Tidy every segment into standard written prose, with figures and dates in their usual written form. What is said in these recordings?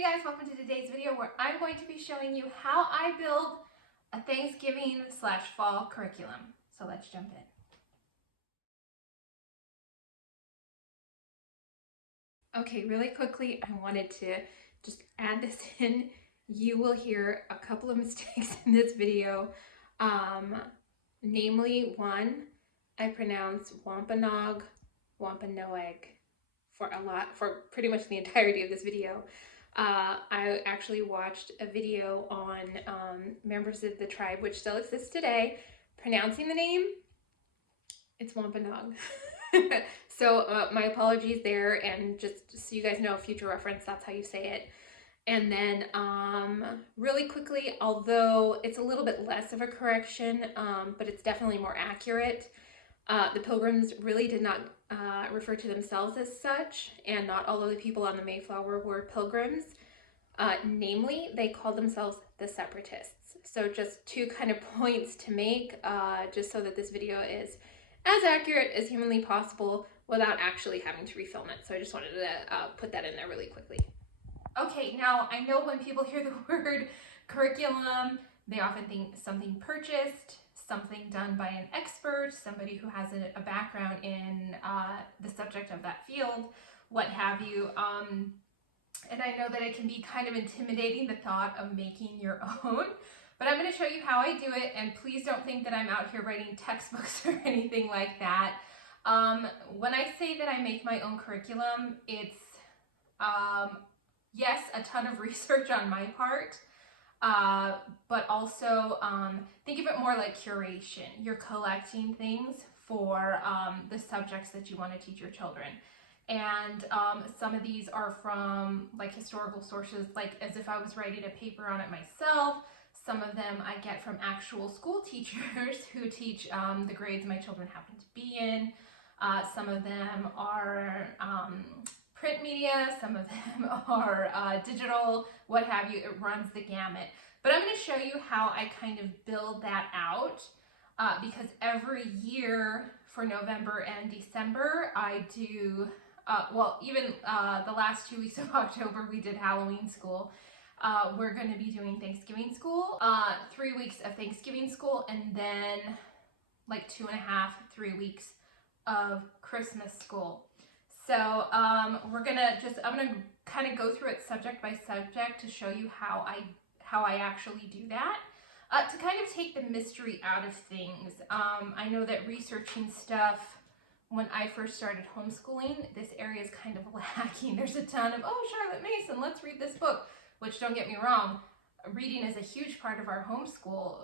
Hey guys, welcome to today's video where I'm going to be showing you how I build a Thanksgiving / fall curriculum. So let's jump in. Okay, really quickly, I wanted to just add this in. You will hear a couple of mistakes in this video. Namely, one, I pronounce Wampanoag, Wampanoag for pretty much the entirety of this video. I actually watched a video on members of the tribe, which still exists today, pronouncing the name. It's Wampanoag. So my apologies there, and just so you guys know, future reference, that's how you say it. And then really quickly, although it's a little bit less of a correction, but it's definitely more accurate, the Pilgrims really did not refer to themselves as such, and not all of the people on the Mayflower were Pilgrims. Namely, they called themselves the Separatists. So just two kind of points to make, just so that this video is as accurate as humanly possible without actually having to refilm it. So I just wanted to put that in there really quickly. Okay, now I know when people hear the word curriculum, they often think something purchased, something done by an expert, somebody who has a background in the subject of that field, what have you. And I know that it can be kind of intimidating, the thought of making your own, but I'm going to show you how I do it, and please don't think that I'm out here writing textbooks or anything like that. When I say that I make my own curriculum, it's yes, a ton of research on my part, but also think of it more like curation. You're collecting things for the subjects that you want to teach your children. And some of these are from like historical sources, like as if I was writing a paper on it myself. Some of them I get from actual school teachers who teach the grades my children happen to be in. Some of them are print media, some of them are digital, what have you. It runs the gamut. But I'm going to show you how I kind of build that out because every year for November and December I do, well, even the last 2 weeks of October we did Halloween school. We're going to be doing Thanksgiving school, 3 weeks of Thanksgiving school, and then like 2.5-3 weeks of Christmas school. So I'm gonna kind of go through it subject by subject to show you how I actually do that, to kind of take the mystery out of things. I know that researching stuff, when I first started homeschooling, this area is kind of lacking. There's a ton of, oh, Charlotte Mason, let's read this book, which, don't get me wrong, reading is a huge part of our homeschool,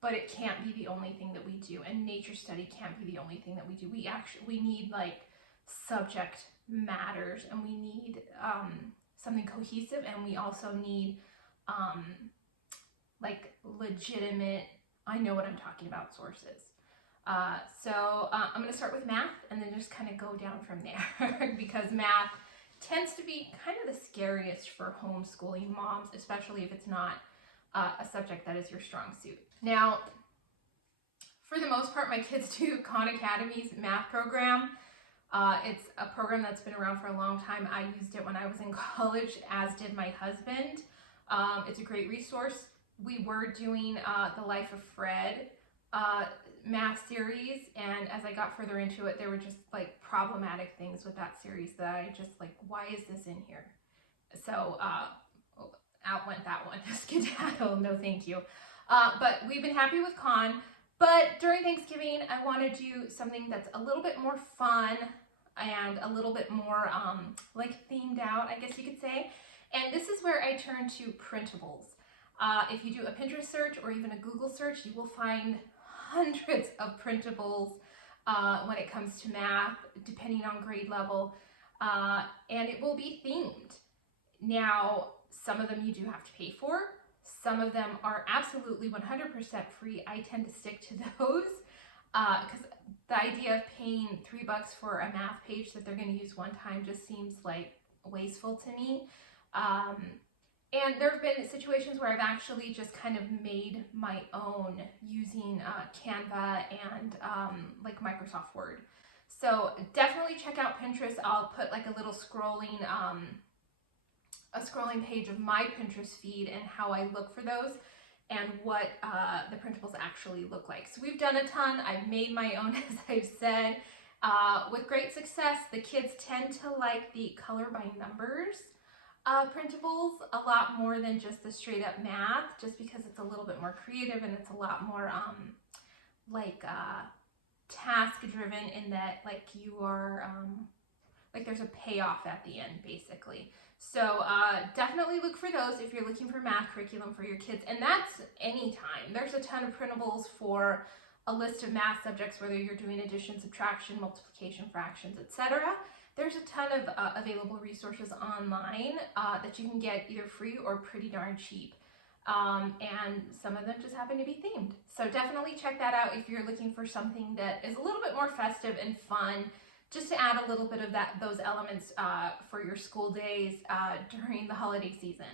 but it can't be the only thing that we do, and nature study can't be the only thing that we do. We need like subject matters, and we need something cohesive, and we also need like legitimate, I know what I'm talking about, sources. So I'm going to start with math and then just kind of go down from there because math tends to be kind of the scariest for homeschooling moms, especially if it's not a subject that is your strong suit. Now, for the most part, my kids do Khan Academy's math program. It's a program that's been around for a long time. I used it when I was in college, as did my husband. It's a great resource. We were doing the Life of Fred math series, and as I got further into it, there were just like problematic things with that series that I just like, why is this in here? So out went that one. Skedaddle, no thank you. But we've been happy with Khan. But during Thanksgiving, I want to do something that's a little bit more fun and a little bit more like themed out, I guess you could say. And this is where I turn to printables. If you do a Pinterest search or even a Google search, you will find hundreds of printables when it comes to math, depending on grade level, and it will be themed. Now, some of them you do have to pay for. Some of them are absolutely 100% free. I tend to stick to those because the idea of paying $3 for a math page that they're going to use one time just seems like wasteful to me. And there have been situations where I've actually just kind of made my own using Canva and like Microsoft Word. So definitely check out Pinterest. I'll put like a little scrolling a scrolling page of my Pinterest feed and how I look for those and what the printables actually look like. So we've done a ton. I've made my own, as I've said, with great success. The kids tend to like the color by numbers printables a lot more than just the straight up math, just because it's a little bit more creative and it's a lot more task driven, in that like you are like there's a payoff at the end basically. So definitely look for those if you're looking for math curriculum for your kids, and that's anytime. There's a ton of printables for a list of math subjects, whether you're doing addition, subtraction, multiplication, fractions, etc. There's a ton of available resources online that you can get either free or pretty darn cheap. And some of them just happen to be themed. So definitely check that out if you're looking for something that is a little bit more festive and fun, just to add a little bit of those elements for your school days during the holiday season.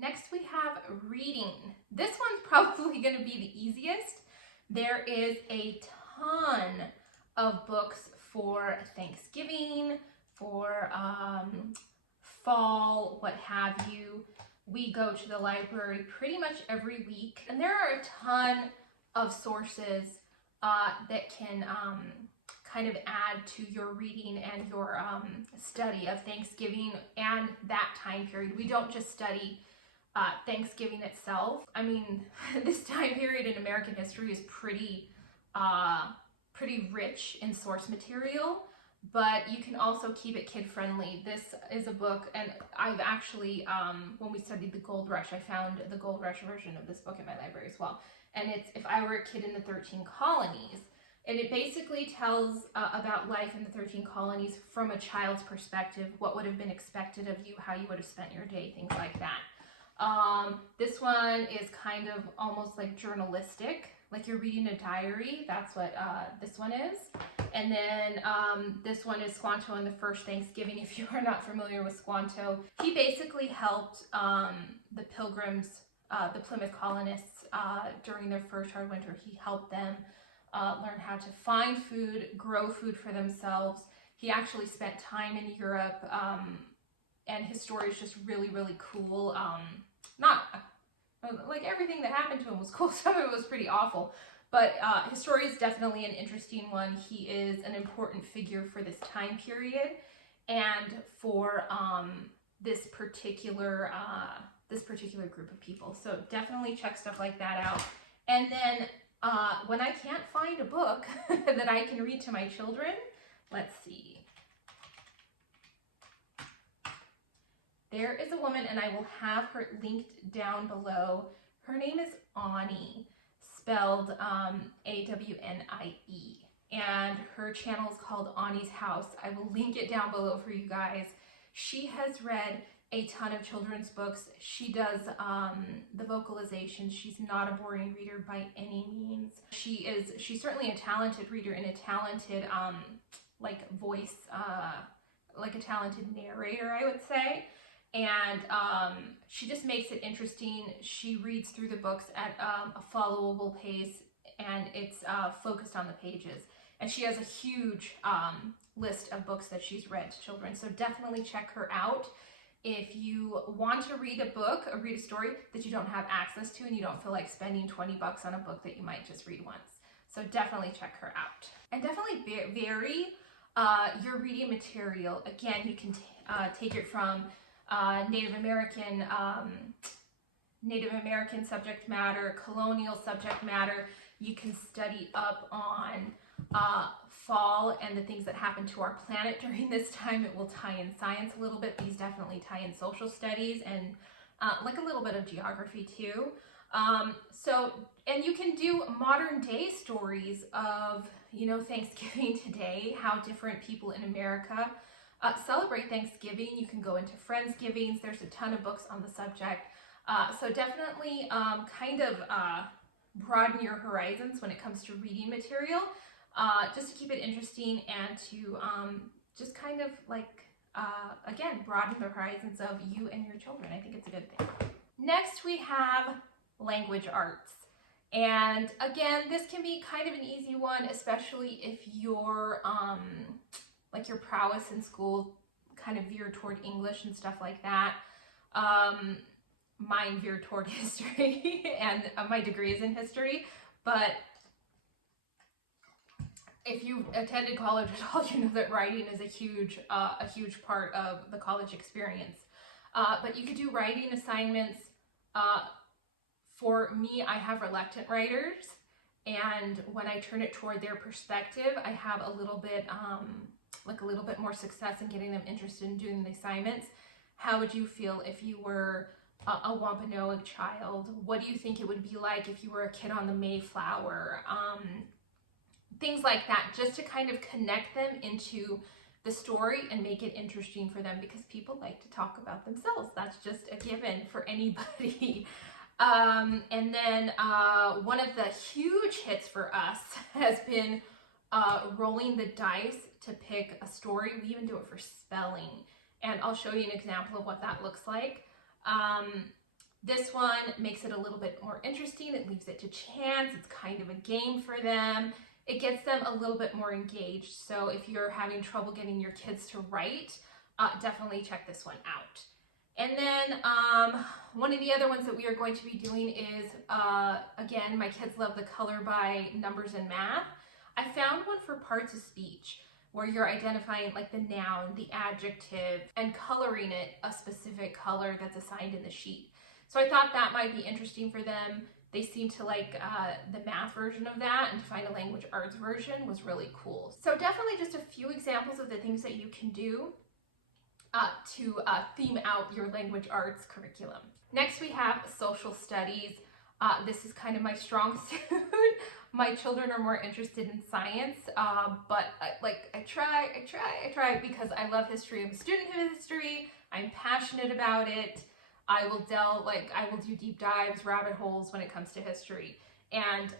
Next we have reading. This one's probably going to be the easiest. There is a ton of books for Thanksgiving, for fall, what have you. We go to the library pretty much every week, and there are a ton of sources that can kind of add to your reading and your study of Thanksgiving and that time period. We don't just study Thanksgiving itself. I mean, this time period in American history is pretty rich in source material, but you can also keep it kid-friendly. This is a book, and I've actually, when we studied the Gold Rush, I found the Gold Rush version of this book in my library as well. And it's If I Were a Kid in the 13 Colonies. And it basically tells about life in the 13 colonies from a child's perspective, what would have been expected of you, how you would have spent your day, things like that. This one is kind of almost like journalistic, like you're reading a diary. That's what this one is. And then this one is Squanto and the First Thanksgiving. If you are not familiar with Squanto, he basically helped the Pilgrims, the Plymouth colonists, during their first hard winter. He helped them learn how to find food, grow food for themselves. He actually spent time in Europe, and his story is just really, really cool. Not like everything that happened to him was cool. Some of it was pretty awful, but his story is definitely an interesting one. He is an important figure for this time period and for this particular group of people. So definitely check stuff like that out. And then when I can't find a book that I can read to my children, let's see. There is a woman, and I will have her linked down below. Her name is Awnie, spelled A-W-N-I-E. And her channel is called Awnie's House. I will link it down below for you guys. She has read a ton of children's books. She does the vocalizations. She's not a boring reader by any means. She's certainly a talented reader and a talented voice, like a talented narrator, I would say. And she just makes it interesting. She reads through the books at a followable pace, and it's focused on the pages. And she has a huge list of books that she's read to children. So definitely check her out. If you want to read a book or read a story that you don't have access to and you don't feel like spending 20 bucks on a book that you might just read once. So definitely check her out. And definitely vary your reading material. Again, you can take it from Native American subject matter, colonial subject matter. You can study up on fall and the things that happen to our planet during this time. It will tie in science a little bit. These definitely tie in social studies and like a little bit of geography too. And you can do modern day stories of, Thanksgiving today, how different people in America celebrate Thanksgiving. You can go into Friendsgivings. There's a ton of books on the subject. So definitely kind of broaden your horizons when it comes to reading material, just to keep it interesting and to just kind of again, broaden the horizons of you and your children. I think it's a good thing. Next, we have language arts. And again, this can be kind of an easy one, especially if your like your prowess in school kind of veered toward English and stuff like that. Mine veered toward history, and my degree is in history. But if you attended college at all, you know that writing is a huge part of the college experience. But you could do writing assignments. For me, I have reluctant writers, and when I turn it toward their perspective, I have a little bit more success in getting them interested in doing the assignments. How would you feel if you were a Wampanoag child? What do you think it would be like if you were a kid on the Mayflower? Things like that, just to kind of connect them into the story and make it interesting for them, because people like to talk about themselves. That's just a given for anybody. And then one of the huge hits for us has been rolling the dice to pick a story. We even do it for spelling, and I'll show you an example of what that looks like. This one makes it a little bit more interesting. It leaves it to chance. It's kind of a game for them. It gets them a little bit more engaged. So if you're having trouble getting your kids to write, definitely check this one out. And then one of the other ones that we are going to be doing is, again, my kids love the color by numbers and math. I found one for parts of speech where you're identifying like the noun, the adjective, and coloring it a specific color that's assigned in the sheet. So I thought that might be interesting for them. They seem to like the math version of that, and to find a language arts version was really cool. So definitely just a few examples of the things that you can do to theme out your language arts curriculum. Next we have social studies. This is kind of my strong suit. My children are more interested in science, but I try because I love history. I'm a student of history. I'm passionate about it. I will do deep dives, rabbit holes when it comes to history. And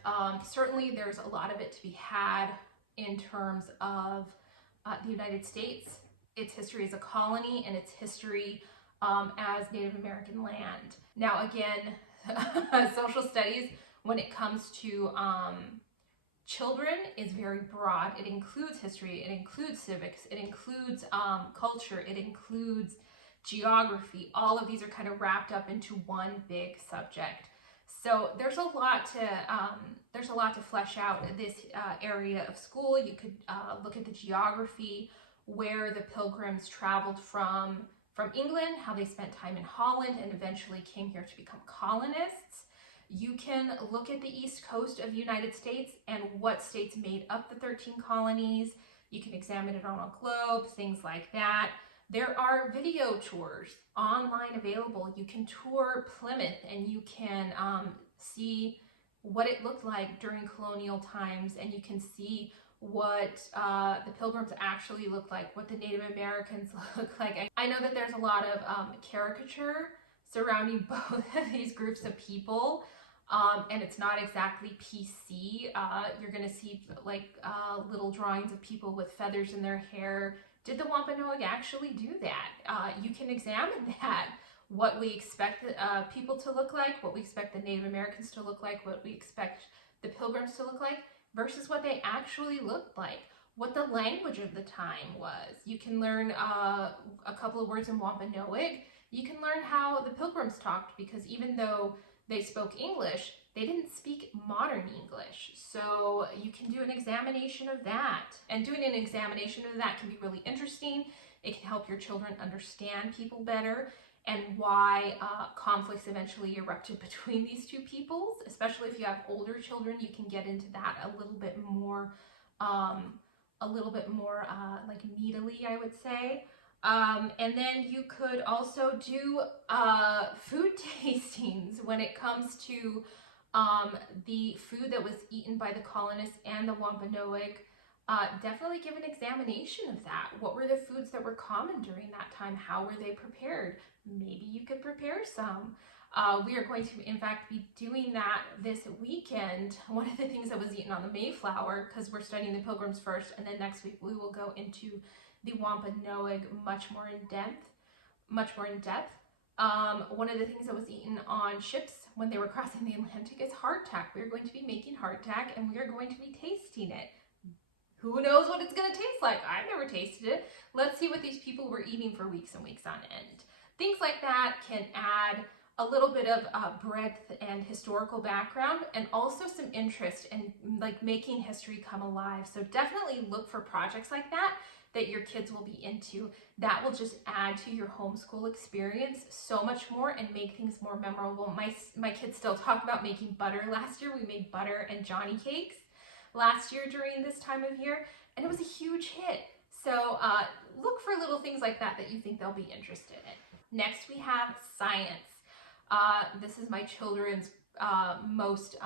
certainly there's a lot of it to be had in terms of the United States, its history as a colony, and its history as Native American land. Now again, social studies, when it comes to children, is very broad. It includes history, it includes civics, it includes culture, it includes geography. All of these are kind of wrapped up into one big subject. So there's a lot to flesh out this area of school. You could look at the geography, where the Pilgrims traveled from England, how they spent time in Holland and eventually came here to become colonists. You can look at the East Coast of the United States and what states made up the 13 colonies. You can examine it on a globe, things like that. There are video tours online available. You can tour Plymouth and you can see what it looked like during colonial times, and you can see what the Pilgrims actually looked like, what the Native Americans look like. I know that there's a lot of caricature surrounding both of these groups of people, and it's not exactly PC. You're gonna see like little drawings of people with feathers in their hair. Did the Wampanoag actually do that? You can examine that. What we expect people to look like, what we expect the Native Americans to look like, what we expect the Pilgrims to look like, versus what they actually looked like, what the language of the time was. You can learn a couple of words in Wampanoag. You can learn how the Pilgrims talked, because even though they spoke English, they didn't speak modern English. So you can do an examination of that. And doing an examination of that can be really interesting. It can help your children understand people better, and why conflicts eventually erupted between these two peoples. Especially if you have older children, you can get into that a little bit more like meatily, I would say. And then you could also do food tastings when it comes to the food that was eaten by the colonists and the Wampanoag. Definitely give an examination of that. What were the foods that were common during that time? How were they prepared? Maybe you could prepare some. We are going to, in fact, be doing that this weekend. One of the things that was eaten on the Mayflower, because we're studying the Pilgrims first, and then next week we will go into the Wampanoag much more in depth. One of the things that was eaten on ships when they were crossing the Atlantic is hardtack. We're going to be making hardtack and we are going to be tasting it. Who knows what it's going to taste like? I've never tasted it. Let's see what these people were eating for weeks and weeks on end. Things like that can add a little bit of breadth and historical background, and also some interest in like making history come alive. So definitely look for projects like that that your kids will be into. That will just add to your homeschool experience so much more and make things more memorable. My kids still talk about making butter. Last year we made butter and Johnny cakes last year during this time of year, and it was a huge hit. So look for little things like that that you think they'll be interested in. Next we have science. This is my children's most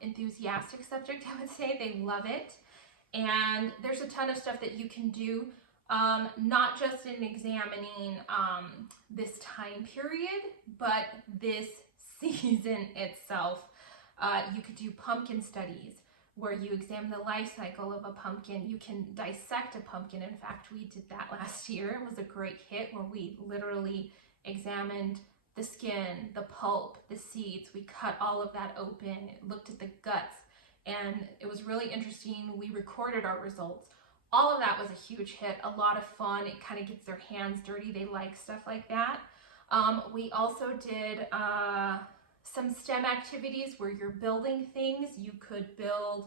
enthusiastic subject, I would say. They love it. And there's a ton of stuff that you can do, not just in examining this time period, but this season itself. You could do pumpkin studies, where you examine the life cycle of a pumpkin. You can dissect a pumpkin. In fact, we did that last year. It was a great hit where we literally examined the skin, the pulp, the seeds. We cut all of that open, looked at the guts, and it was really interesting. We recorded our results. All of that was a huge hit, a lot of fun. It kind of gets their hands dirty. They like stuff like that. We also did some STEM activities where you're building things. You could build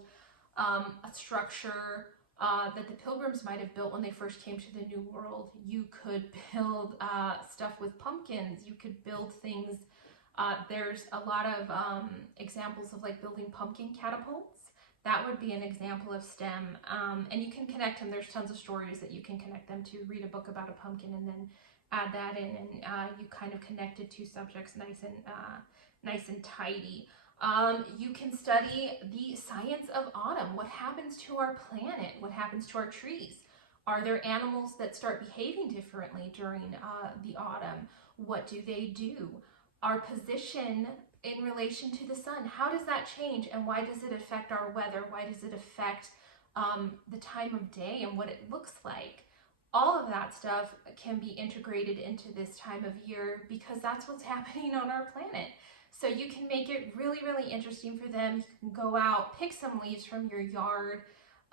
a structure that the Pilgrims might have built when they first came to the New World. You could build stuff with pumpkins. You could build things. There's a lot of examples of like building pumpkin catapults. That would be an example of STEM. And you can connect them. There's tons of stories that you can connect them to. Read a book about a pumpkin and then add that in, and you kind of connected two subjects nice and tidy. You can study the science of autumn. What happens to our planet? What happens to our trees? Are there animals that start behaving differently during the autumn? What do they do? Our position in relation to the sun, how does that change, and why does it affect our weather? Why does it affect the time of day and what it looks like? All of that stuff can be integrated into this time of year because that's what's happening on our planet. So you can make it really, really interesting for them. You can go out, pick some leaves from your yard,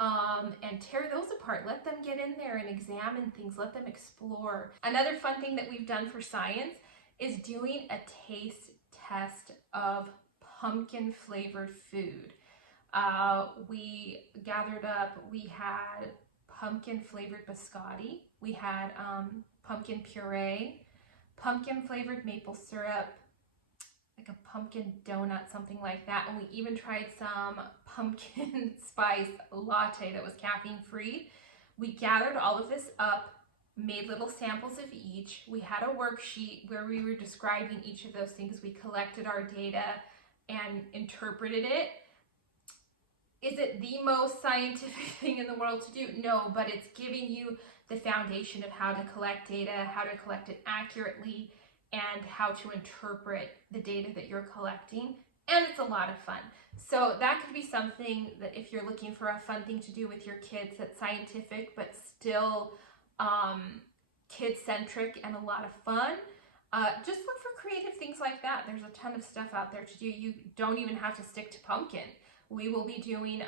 and tear those apart. Let them get in there and examine things. Let them explore. Another fun thing that we've done for science is doing a taste test of pumpkin flavored food. We gathered up, we had pumpkin flavored biscotti, we had pumpkin puree, pumpkin flavored maple syrup, like a pumpkin donut, something like that. And we even tried some pumpkin spice latte that was caffeine free. We gathered all of this up, made little samples of each. We had a worksheet where we were describing each of those things. We collected our data and interpreted it. Is it the most scientific thing in the world to do? No, but it's giving you the foundation of how to collect data, how to collect it accurately, and how to interpret the data that you're collecting. And it's a lot of fun. So that could be something that if you're looking for a fun thing to do with your kids that's scientific but still kid-centric and a lot of fun, just look for creative things like that. There's a ton of stuff out there to do. You don't even have to stick to pumpkin. We will be doing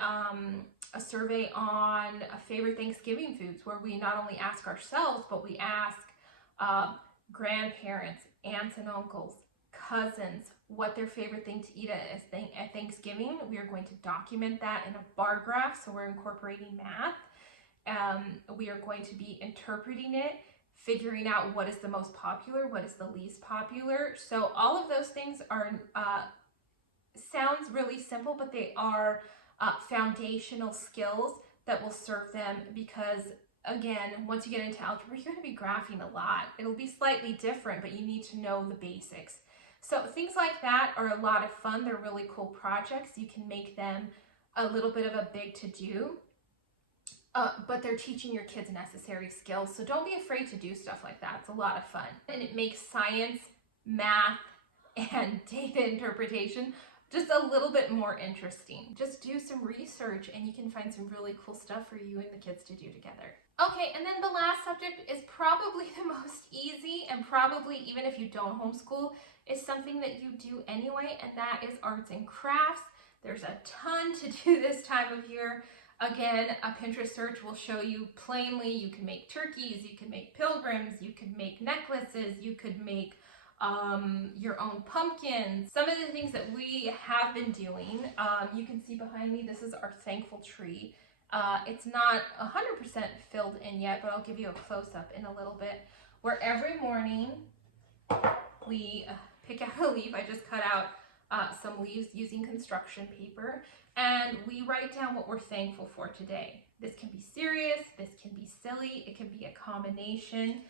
a survey on favorite Thanksgiving foods, where we not only ask ourselves, but we ask grandparents, aunts and uncles, cousins, what their favorite thing to eat at Thanksgiving. We are going to document that in a bar graph, so we're incorporating math. We are going to be interpreting it, figuring out what is the most popular, what is the least popular. So all of those things are sounds really simple, but they are foundational skills that will serve them, because again, once you get into algebra, you're going to be graphing a lot. It'll be slightly different, but you need to know the basics. So things like that are a lot of fun. They're really cool projects. You can make them a little bit of a big to-do, but they're teaching your kids necessary skills. So don't be afraid to do stuff like that. It's a lot of fun. And it makes science, math, and data interpretation just a little bit more interesting. Just do some research and you can find some really cool stuff for you and the kids to do together. Okay, and then the last subject is probably the most easy, and probably even if you don't homeschool, is something that you do anyway, and that is arts and crafts. There's a ton to do this time of year. Again, a Pinterest search will show you plainly you can make turkeys, you can make pilgrims, you could make necklaces, you could make your own pumpkins. Some of the things that we have been doing, you can see behind me, this is our thankful tree. It's not 100% filled in yet, but I'll give you a close-up in a little bit, where every morning we pick out a leaf. I just cut out some leaves using construction paper, and we write down what we're thankful for today. This can be serious, this can be silly, it can be a combination,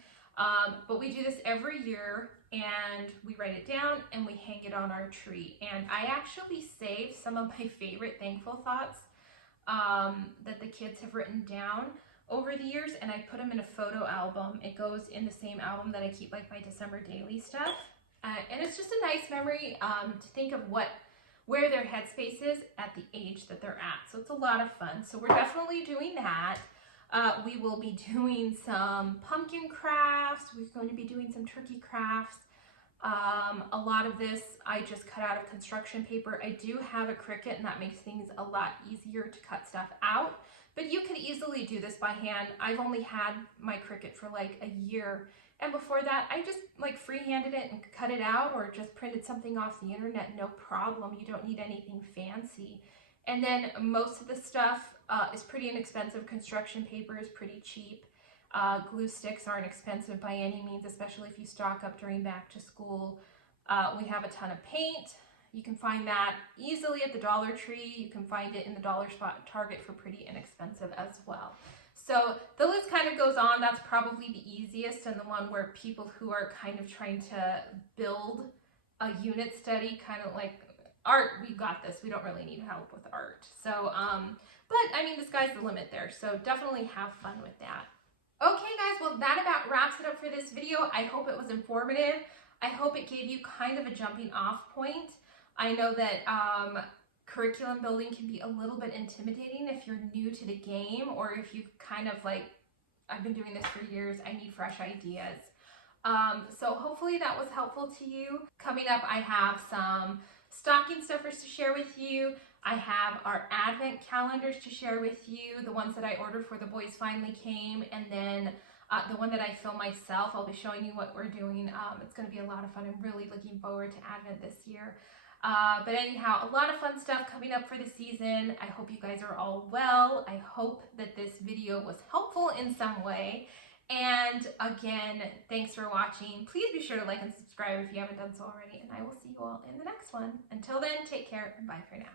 but we do this every year, and we write it down and we hang it on our tree. And I actually save some of my favorite thankful thoughts that the kids have written down over the years, and I put them in a photo album. It goes in the same album that I keep like my December daily stuff. And it's just a nice memory to think of where their headspace is at the age that they're at. So it's a lot of fun. So we're definitely doing that. We will be doing some pumpkin crafts. We're going to be doing some turkey crafts. A lot of this I just cut out of construction paper. I do have a Cricut, and that makes things a lot easier to cut stuff out, but you could easily do this by hand. I've only had my Cricut for like a year, and before that I just like freehanded it and cut it out, or just printed something off the internet, no problem. You don't need anything fancy. And then most of the stuff is pretty inexpensive. Construction paper is pretty cheap. Glue sticks aren't expensive by any means, especially if you stock up during back to school. We have a ton of paint. You can find that easily at the Dollar Tree. You can find it in the dollar spot Target for pretty inexpensive as well. So the list kind of goes on. That's probably the easiest, and the one where people who are kind of trying to build a unit study, kind of like art, we got this. We don't really need help with art. So, but I mean, the sky's the limit there. So definitely have fun with that. Okay guys, well that about wraps it up for this video. I hope it was informative. I hope it gave you kind of a jumping off point. I know that curriculum building can be a little bit intimidating if you're new to the game, or if you kind of like, I've been doing this for years, I need fresh ideas. So hopefully that was helpful to you. Coming up, I have some stocking stuffers to share with you. I have our advent calendars to share with you. The ones that I ordered for the boys finally came, and then the one that I fill myself. I'll be showing you what we're doing. It's going to be a lot of fun. I'm really looking forward to Advent this year. But anyhow, a lot of fun stuff coming up for the season. I hope you guys are all well. I hope that this video was helpful in some way. And again, thanks for watching. Please be sure to like and subscribe if you haven't done so already, and I will see you all in the next one. Until then, take care and bye for now.